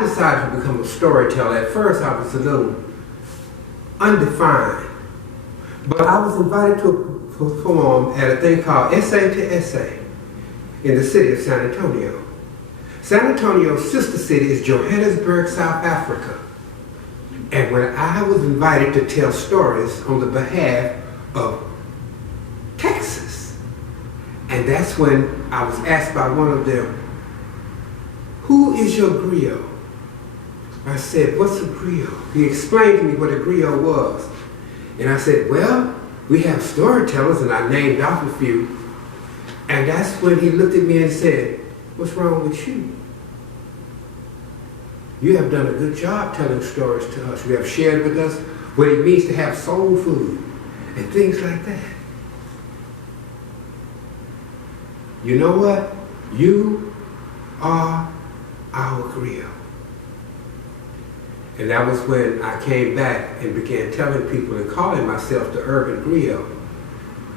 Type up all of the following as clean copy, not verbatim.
I decided to become a storyteller. At first I was a little undefined, but I was invited to perform at a thing called Essay to Essay in the city of San Antonio. San Antonio's sister city is Johannesburg, South Africa. And when I was invited to tell stories on the behalf of Texas, and that's when I was asked by one of them, "Who is your griot?" I said, "What's a griot?" He explained to me what a griot was. And I said, "Well, we have storytellers," and I named off a few. And that's when he looked at me and said, "What's wrong with you? You have done a good job telling stories to us. You have shared with us what it means to have soul food and things like that. You know what? You are our griot." And that was when I came back and began telling people and calling myself the urban griot.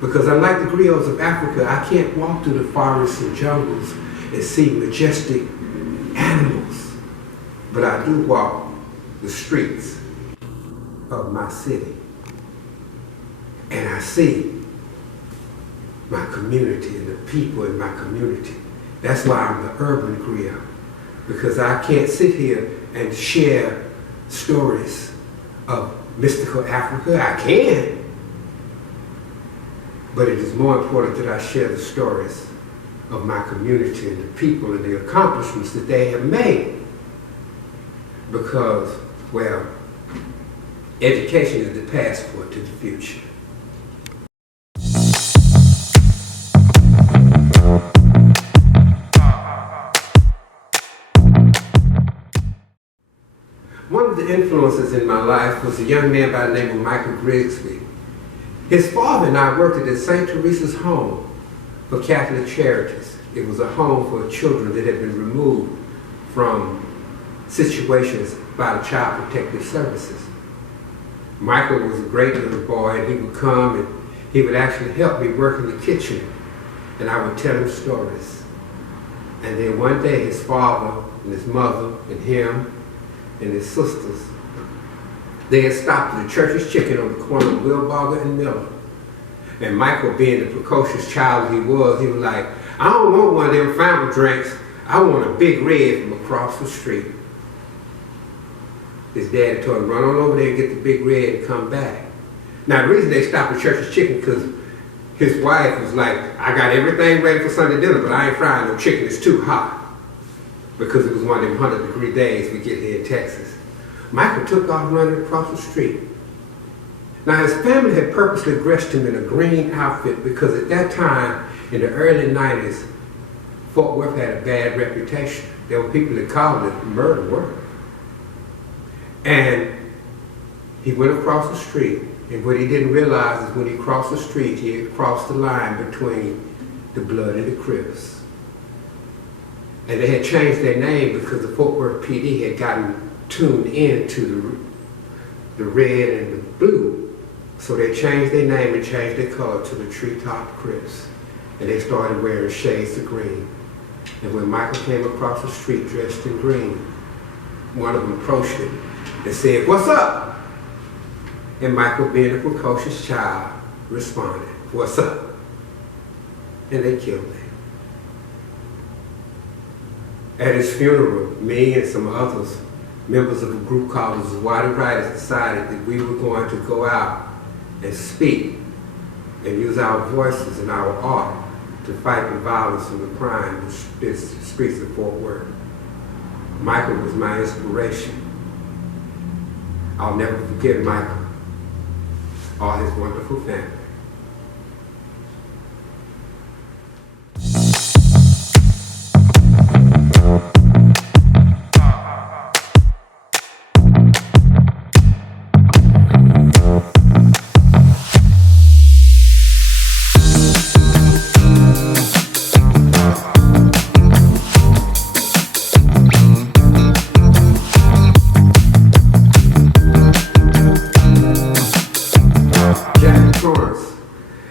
Because unlike the griots of Africa, I can't walk through the forests and jungles and see majestic animals. But I do walk the streets of my city. And I see my community and the people in my community. That's why I'm the urban griot. Because I can't sit here and share stories of mystical Africa. I can. But it is more important that I share the stories of my community and the people and the accomplishments that they have made. Because, well, education is the passport to the future. One of the influences in my life was a young man by the name of Michael Grigsby. His father and I worked at St. Teresa's Home for Catholic Charities. It was a home for children that had been removed from situations by the Child Protective Services. Michael was a great little boy, and he would come and he would actually help me work in the kitchen, and I would tell him stories. And then one day his father and his mother and him and his sisters, they had stopped at the Church's Chicken on the corner of Wilbarger and Miller. And Michael, being the precocious child he was like, "I don't want one of them fountain drinks. I want a Big Red from across the street." His dad told him, "Run on over there and get the Big Red and come back." Now the reason they stopped at Church's Chicken because his wife was like, "I got everything ready for Sunday dinner, but I ain't frying no chicken, it's too hot." Because it was one of them 100-degree days we get here in Texas. Michael took off running across the street. Now his family had purposely dressed him in a green outfit because at that time, in the early 90s, Fort Worth had a bad reputation. There were people that called it murder work. And he went across the street, and what he didn't realize is when he crossed the street, he had crossed the line between the Blood and the Crips. And they had changed their name because the Fort Worth PD had gotten tuned into the red and the blue. So they changed their name and changed their color to the Treetop Crips. And they started wearing shades of green. And when Michael came across the street dressed in green, one of them approached him and said, "What's up?" And Michael, being a precocious child, responded, "What's up?" And they killed him. At his funeral, me and some others, members of a group called the White Riders, decided that we were going to go out and speak and use our voices and our art to fight the violence and the crime in the streets of Fort Worth. Michael was my inspiration. I'll never forget Michael or his wonderful family.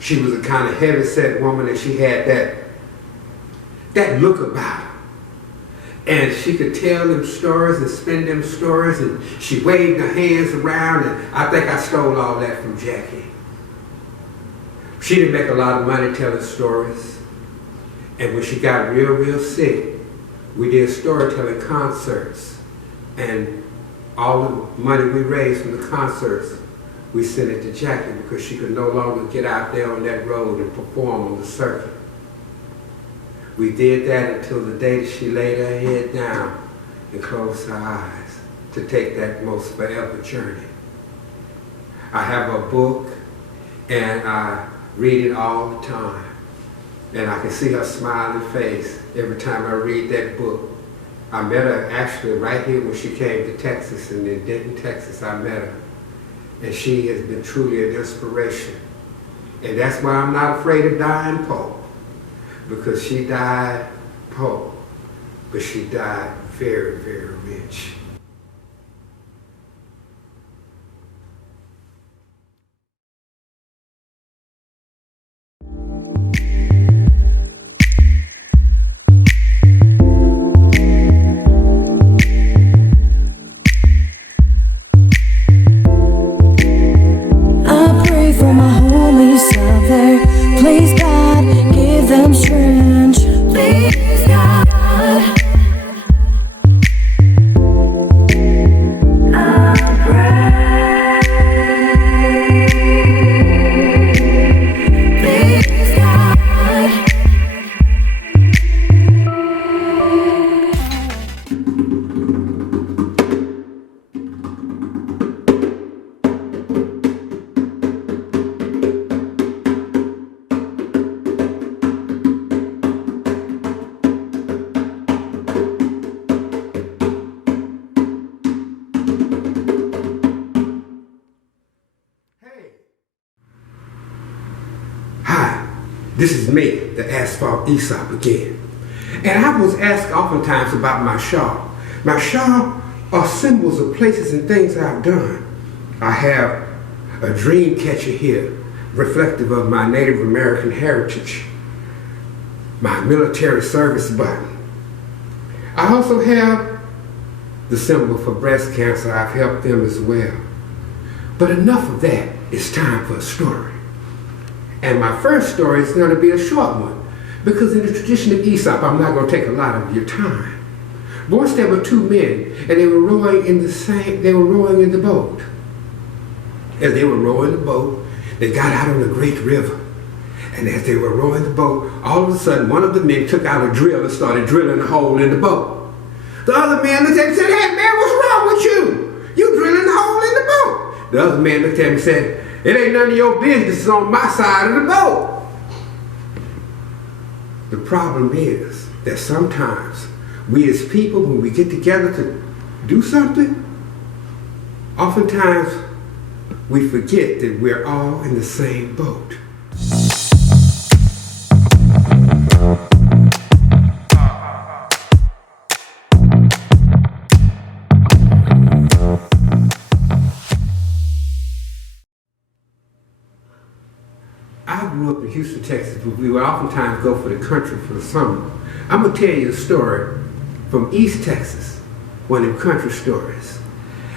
She was a kind of heavy-set woman, and she had that look about her. And she could tell them stories and spin them stories, and she waved her hands around, and I think I stole all that from Jackie. She didn't make a lot of money telling stories. And when she got real, real sick, we did storytelling concerts. And all the money we raised from the concerts, we sent it to Jackie because she could no longer get out there on that road and perform on the circuit. We did that until the day that she laid her head down and closed her eyes to take that most forever journey. I have a book, and I read it all the time. And I can see her smiling face every time I read that book. I met her actually right here when she came to Texas, and in Denton, Texas, I met her. And she has been truly an inspiration. And that's why I'm not afraid of dying poor, because she died poor, but she died very, very rich. This is me, the Asphalt Aesop again. And I was asked oftentimes about my shawl. My shawl are symbols of places and things I've done. I have a dream catcher here, reflective of my Native American heritage. My military service button. I also have the symbol for breast cancer. I've helped them as well. But enough of that. It's time for a story. And my first story is going to be a short one, because in the tradition of Aesop, I'm not going to take a lot of your time. Once there were two men, and they were rowing in the boat. As they were rowing the boat, they got out on a great river. And as they were rowing the boat, all of a sudden, one of the men took out a drill and started drilling a hole in the boat. The other man looked at him and said, "Hey man, what's wrong with you? You drilling a hole in the boat." The other man looked at him and said, "It ain't none of your business, it's on my side of the boat." The problem is that sometimes we as people, when we get together to do something, oftentimes we forget that we're all in the same boat. I grew up in Houston, Texas, but we would oftentimes go for the country for the summer. I'm going to tell you a story from East Texas, one of them country stories.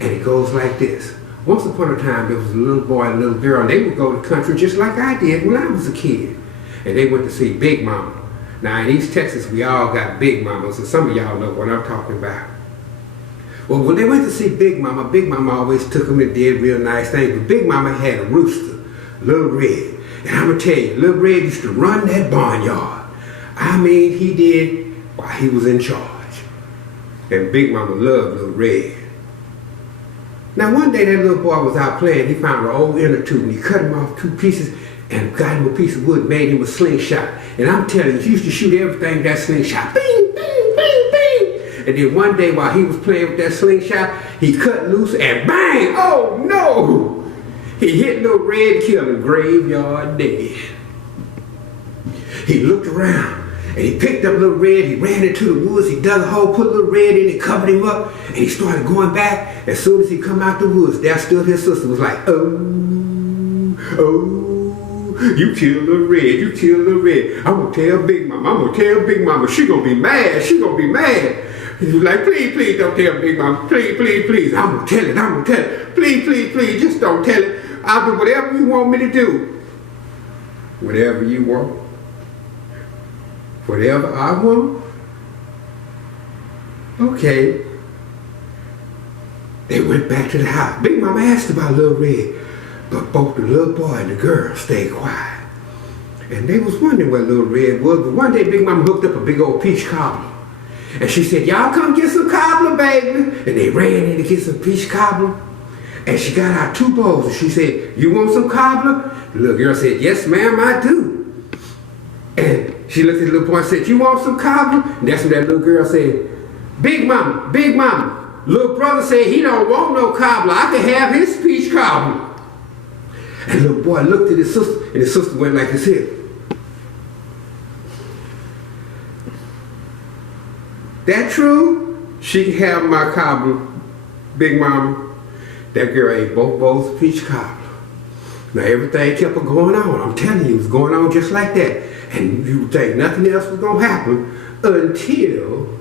And it goes like this. Once upon a time, there was a little boy and a little girl, and they would go to the country just like I did when I was a kid. And they went to see Big Mama. Now, in East Texas, we all got Big Mamas, and some of y'all know what I'm talking about. Well, when they went to see Big Mama always took them and did real nice things, but Big Mama had a rooster, Little Red. And I'm going to tell you, Little Red used to run that barnyard. I mean, he did while he was in charge. And Big Mama loved Little Red. Now, one day that little boy was out playing. He found an old inner tube, and he cut him off 2 pieces and got him a piece of wood, made him a slingshot. And I'm telling you, he used to shoot everything with that slingshot. Bing, bing, bing, bing. And then one day while he was playing with that slingshot, he cut loose and bang! Oh, no! He hit Little Red, killed him, graveyard dead. He looked around and he picked up Little Red, he ran into the woods, he dug a hole, put Little Red in it, covered him up, and he started going back. As soon as he come out the woods, there stood his sister, was like, "Oh, you killed Little Red, you killed Little Red. I'm gonna tell Big Mama, I'm gonna tell Big Mama, she gonna be mad, she gonna be mad." He was like, please, please don't tell Big Mama. Please, please, please. I'm going to tell it. I'm going to tell it. Please, please, please, just don't tell it. I'll do whatever you want me to do. Whatever you want. Whatever I want. Okay. They went back to the house. Big Mama asked about Little Red, but both the little boy and the girl stayed quiet. And they was wondering where Little Red was, but one day Big Mama hooked up a big old peach cobbler. And she said, y'all come get some cobbler, baby. And they ran in to get some peach cobbler. And she got out 2 bowls and she said, you want some cobbler? The little girl said, yes, ma'am, I do. And she looked at the little boy and said, you want some cobbler? And that's when that little girl said, Big Mama, little brother said he don't want no cobbler. I can have his peach cobbler. And the little boy looked at his sister, and his sister went like this here. That true? She can have my cobbler, Big Mama. That girl ate both bowls of peach cobbler. Now everything kept on going on. I'm telling you, it was going on just like that. And you would think nothing else was going to happen until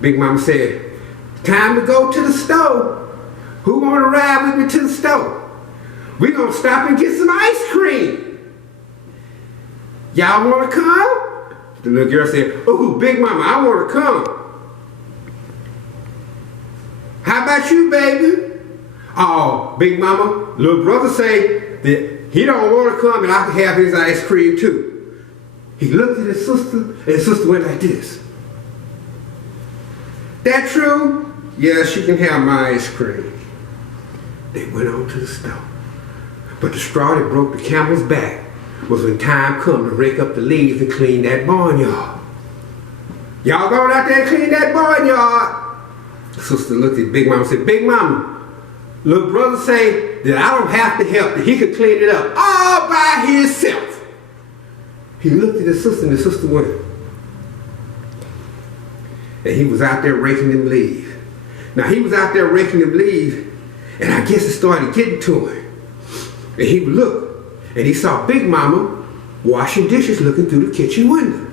Big Mama said, time to go to the store. Who want to ride with me to the store? We're going to stop and get some ice cream. Y'all want to come? The little girl said, oh, Big Mama, I want to come. How about you, baby? Oh, Big Mama, little brother say that he don't want to come and I can have his ice cream too. He looked at his sister and his sister went like this. That true? Yeah, she can have my ice cream. They went on to the store. But the straw that broke the camel's back was when time come to rake up the leaves and clean that barnyard. Y'all going out there and clean that barnyard? The sister looked at Big Mama and said, Big Mama, little brother say that I don't have to help, that he could clean it up all by himself. He looked at his sister and his sister went. And he was out there raking them leaves. Now he was out there raking them leaves, and I guess it started getting to him. And he would look, and he saw Big Mama washing dishes looking through the kitchen window.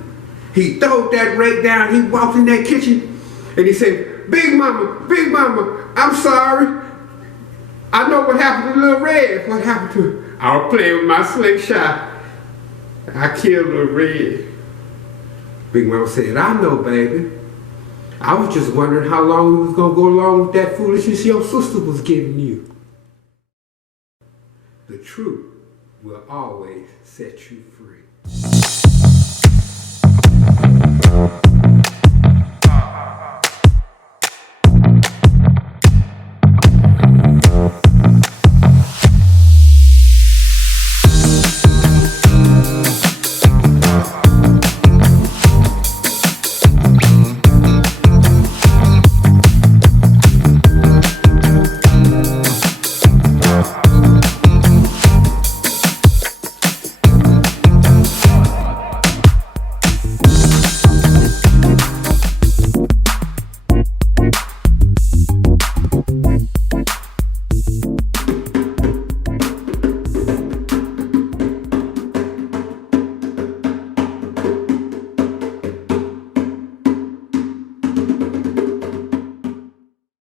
He throwed that rake down, he walked in that kitchen, and he said, Big Mama, I'm sorry. I know what happened to Little Red. What happened to him? I was playing with my slingshot. I killed Little Red. Big Mama said, I know, baby. I was just wondering how long we was going to go along with that foolishness your sister was giving you. The truth will always set you free.